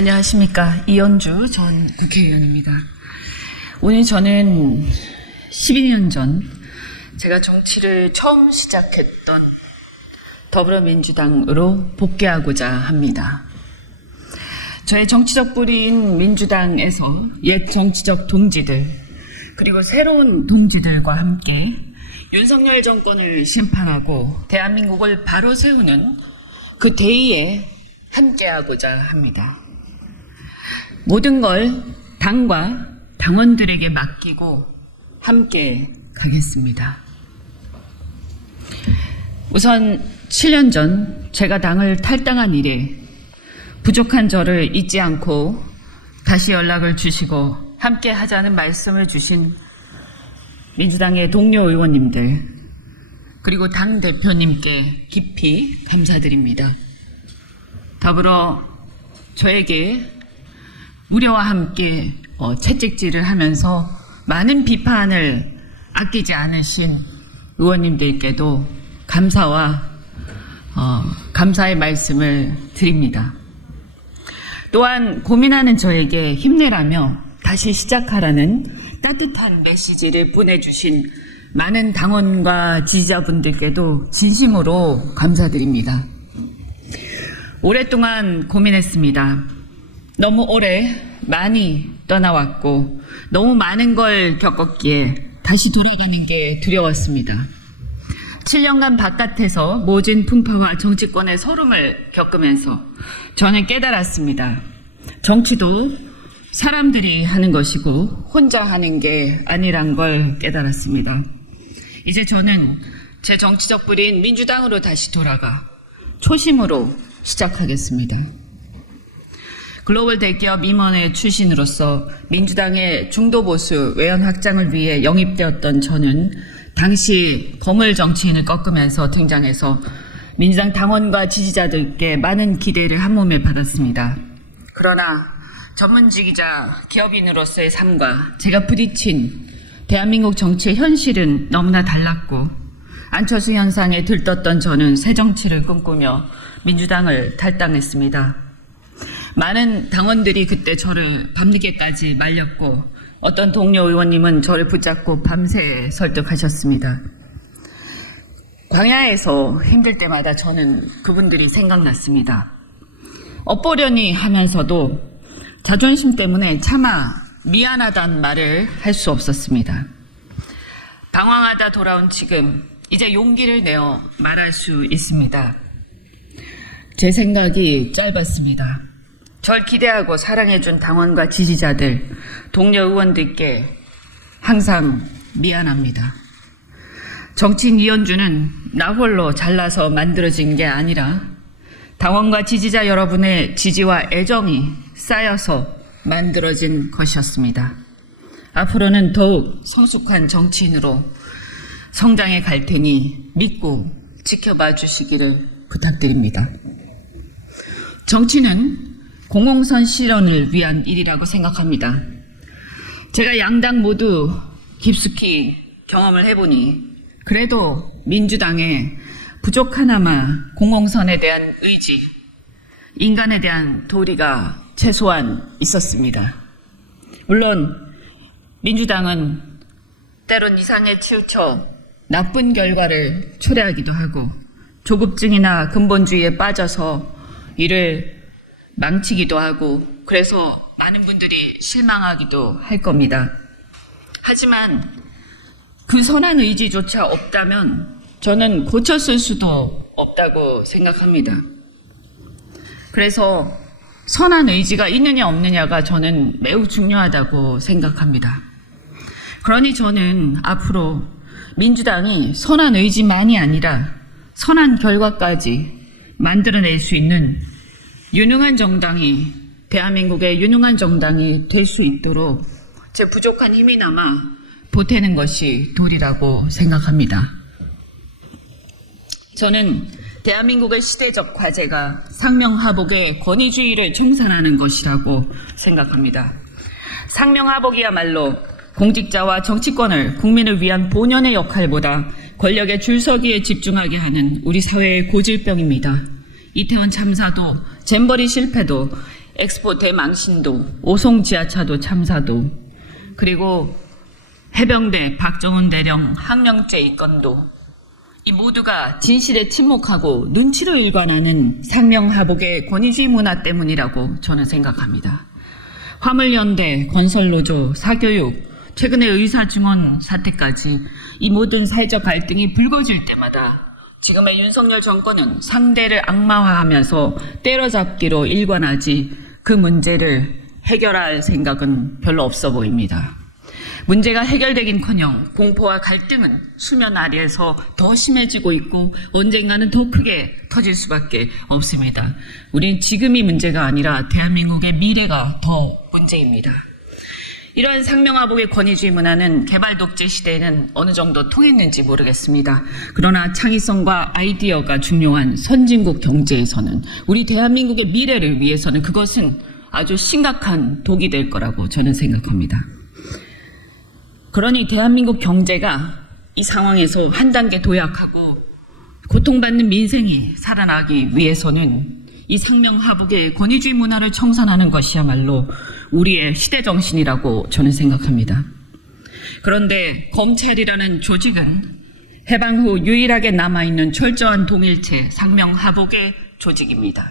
안녕하십니까. 이현주 전 국회의원입니다. 오늘 저는 12년 전 제가 정치를 처음 시작했던 더불어민주당으로 복귀하고자 합니다. 저의 정치적 뿌리인 민주당에서 옛 정치적 동지들 그리고 새로운 동지들과 함께 윤석열 정권을 심판하고 대한민국을 바로 세우는 그 대의에 함께하고자 합니다. 모든 걸 당과 당원들에게 맡기고 함께 가겠습니다. 우선 7년 전 제가 당을 탈당한 이래 부족한 저를 잊지 않고 다시 연락을 주시고 함께 하자는 말씀을 주신 민주당의 동료 의원님들 그리고 당 대표님께 깊이 감사드립니다. 더불어 저에게 우려와 함께 채찍질을 하면서 많은 비판을 아끼지 않으신 의원님들께도 감사와 감사의 말씀을 드립니다. 또한 고민하는 저에게 힘내라며 다시 시작하라는 따뜻한 메시지를 보내주신 많은 당원과 지지자분들께도 진심으로 감사드립니다. 오랫동안 고민했습니다. 너무 오래 많이 떠나왔고 너무 많은 걸 겪었기에 다시 돌아가는 게 두려웠습니다. 7년간 바깥에서 모진 풍파와 정치권의 서름을 겪으면서 저는 깨달았습니다. 정치도 사람들이 하는 것이고 혼자 하는 게 아니란 걸 깨달았습니다. 이제 저는 제 정치적 뿌리인 민주당으로 다시 돌아가 초심으로 시작하겠습니다. 글로벌 대기업 임원의 출신으로서 민주당의 중도보수 외연 확장을 위해 영입되었던 저는 당시 거물 정치인을 꺾으면서 등장해서 민주당 당원과 지지자들께 많은 기대를 한몸에 받았습니다. 그러나 전문직이자 기업인으로서의 삶과 제가 부딪힌 대한민국 정치의 현실은 너무나 달랐고 안철수 현상에 들떴던 저는 새 정치를 꿈꾸며 민주당을 탈당했습니다. 많은 당원들이 그때 저를 밤늦게까지 말렸고 어떤 동료 의원님은 저를 붙잡고 밤새 설득하셨습니다. 광야에서 힘들 때마다 저는 그분들이 생각났습니다. 엇보려니 하면서도 자존심 때문에 차마 미안하다는 말을 할 수 없었습니다. 방황하다 돌아온 지금 이제 용기를 내어 말할 수 있습니다. 제 생각이 짧았습니다. 절 기대하고 사랑해준 당원과 지지자들, 동료 의원들께 항상 미안합니다. 정치인 이현주는 나 홀로 잘나서 만들어진 게 아니라 당원과 지지자 여러분의 지지와 애정이 쌓여서 만들어진 것이었습니다. 앞으로는 더욱 성숙한 정치인으로 성장해 갈 테니 믿고 지켜봐 주시기를 부탁드립니다. 정치는 공공선 실현을 위한 일이라고 생각합니다. 제가 양당 모두 깊숙이 경험을 해보니 그래도 민주당에 부족하나마 공공선에 대한 의지, 인간에 대한 도리가 최소한 있었습니다. 물론 민주당은 때론 이상에 치우쳐 나쁜 결과를 초래하기도 하고 조급증이나 근본주의에 빠져서 이를 망치기도 하고 그래서 많은 분들이 실망하기도 할 겁니다. 하지만 그 선한 의지조차 없다면 저는 고쳤을 수도 없다고 생각합니다. 그래서 선한 의지가 있느냐 없느냐가 저는 매우 중요하다고 생각합니다. 그러니 저는 앞으로 민주당이 선한 의지만이 아니라 선한 결과까지 만들어낼 수 있는 유능한 정당이 대한민국의 유능한 정당이 될 수 있도록 제 부족한 힘이나마 보태는 것이 도리라고 생각합니다. 저는 대한민국의 시대적 과제가 상명하복의 권위주의를 청산하는 것이라고 생각합니다. 상명하복이야말로 공직자와 정치권을 국민을 위한 본연의 역할보다 권력의 줄서기에 집중하게 하는 우리 사회의 고질병입니다. 이태원 참사도 잼버리 실패도 엑스포 대망신도, 오송 지하차도 참사도, 그리고 해병대 박정훈 대령 항명죄 입건도, 이 모두가 진실에 침묵하고 눈치로 일관하는 상명하복의 권위주의 문화 때문이라고 저는 생각합니다. 화물연대, 건설노조, 사교육, 최근의 의사증언 사태까지 이 모든 사회적 갈등이 불거질 때마다 지금의 윤석열 정권은 상대를 악마화하면서 때려잡기로 일관하지 그 문제를 해결할 생각은 별로 없어 보입니다. 문제가 해결되긴커녕 공포와 갈등은 수면 아래에서 더 심해지고 있고 언젠가는 더 크게 터질 수밖에 없습니다. 우린 지금이 문제가 아니라 대한민국의 미래가 더 문제입니다. 이러한 상명하복의 권위주의 문화는 개발 독재 시대에는 어느 정도 통했는지 모르겠습니다. 그러나 창의성과 아이디어가 중요한 선진국 경제에서는, 우리 대한민국의 미래를 위해서는 그것은 아주 심각한 독이 될 거라고 저는 생각합니다. 그러니 대한민국 경제가 이 상황에서 한 단계 도약하고 고통받는 민생이 살아나기 위해서는 이 상명하복의 권위주의 문화를 청산하는 것이야말로 우리의 시대정신이라고 저는 생각합니다. 그런데 검찰이라는 조직은 해방 후 유일하게 남아있는 철저한 동일체 상명하복의 조직입니다.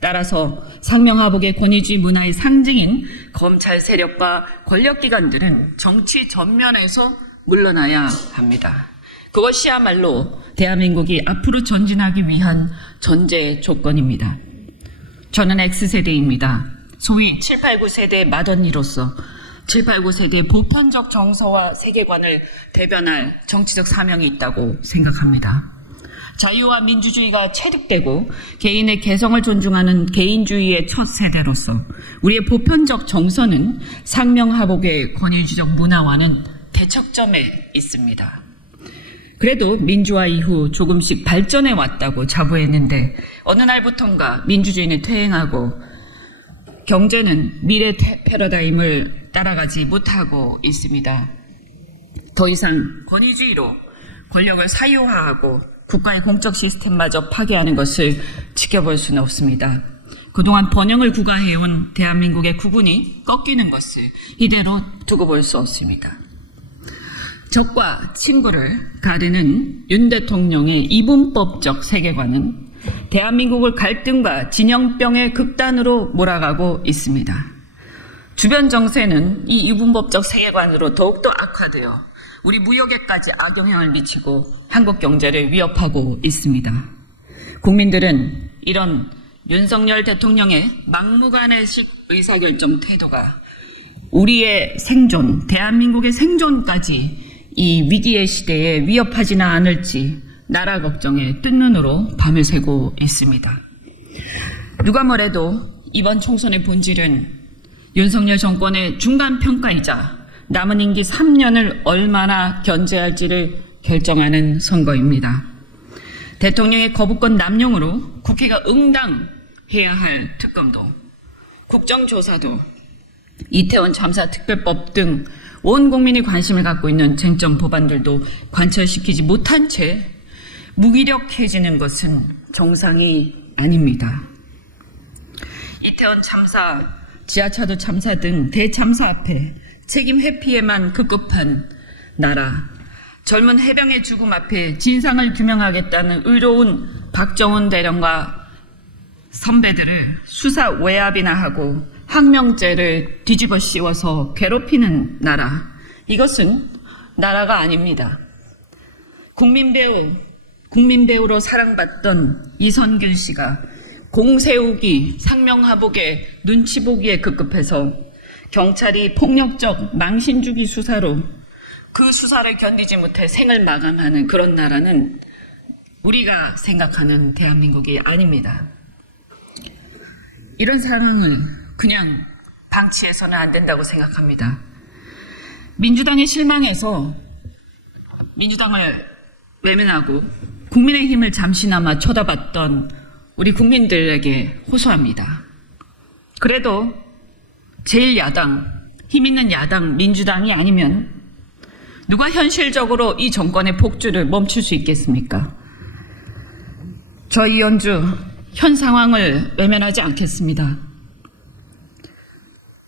따라서 상명하복의 권위주의 문화의 상징인 검찰 세력과 권력기관들은 정치 전면에서 물러나야 합니다. 그것이야말로 대한민국이 앞으로 전진하기 위한 전제 조건입니다. 저는 X세대입니다. 소위 7, 8, 9세대의 맏언니로서 7, 8, 9세대의 보편적 정서와 세계관을 대변할 정치적 사명이 있다고 생각합니다. 자유와 민주주의가 체득되고 개인의 개성을 존중하는 개인주의의 첫 세대로서 우리의 보편적 정서는 상명하복의 권위주의적 문화와는 대척점에 있습니다. 그래도 민주화 이후 조금씩 발전해 왔다고 자부했는데 어느 날부턴가 민주주의는 퇴행하고 경제는 미래 패러다임을 따라가지 못하고 있습니다. 더 이상 권위주의로 권력을 사유화하고 국가의 공적 시스템마저 파괴하는 것을 지켜볼 수는 없습니다. 그동안 번영을 구가해온 대한민국의 구분이 꺾이는 것을 이대로 두고 볼 수 없습니다. 적과 친구를 가르는 윤 대통령의 이분법적 세계관은 대한민국을 갈등과 진영병의 극단으로 몰아가고 있습니다. 주변 정세는 이 이분법적 세계관으로 더욱더 악화되어 우리 무역에까지 악영향을 미치고 한국 경제를 위협하고 있습니다. 국민들은 이런 윤석열 대통령의 막무가내식 의사결정 태도가 우리의 생존, 대한민국의 생존까지 이 위기의 시대에 위협하지는 않을지 나라 걱정에 뜬 눈으로 밤을 새고 있습니다. 누가 뭐래도 이번 총선의 본질은 윤석열 정권의 중간평가이자 남은 임기 3년을 얼마나 견제할지를 결정하는 선거입니다. 대통령의 거부권 남용으로 국회가 응당해야 할 특검도, 국정조사도, 이태원 참사 특별법 등 온 국민이 관심을 갖고 있는 쟁점 법안들도 관철시키지 못한 채 무기력해지는 것은 정상이 아닙니다. 이태원 참사, 지하차도 참사 등 대참사 앞에 책임 회피에만 급급한 나라, 젊은 해병의 죽음 앞에 진상을 규명하겠다는 의로운 박정훈 대령과 선배들을 수사 외압이나 하고 항명죄를 뒤집어 씌워서 괴롭히는 나라, 이것은 나라가 아닙니다. 국민배우로 사랑받던 이선균 씨가 공세우기, 상명하복의 눈치 보기에 급급해서 경찰이 폭력적 망신주기 수사로 그 수사를 견디지 못해 생을 마감하는 그런 나라는 우리가 생각하는 대한민국이 아닙니다. 이런 상황을 그냥 방치해서는 안 된다고 생각합니다. 민주당에 실망해서 민주당을 외면하고 국민의힘을 잠시나마 쳐다봤던 우리 국민들에게 호소합니다. 그래도 제1야당, 힘있는 야당 민주당이 아니면 누가 현실적으로 이 정권의 폭주를 멈출 수 있겠습니까? 저 이현주 현 상황을 외면하지 않겠습니다.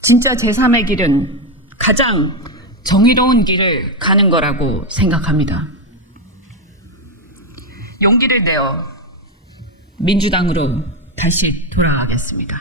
진짜 제3의 길은 가장 정의로운 길을 가는 거라고 생각합니다. 용기를 내어 민주당으로 다시 돌아가겠습니다.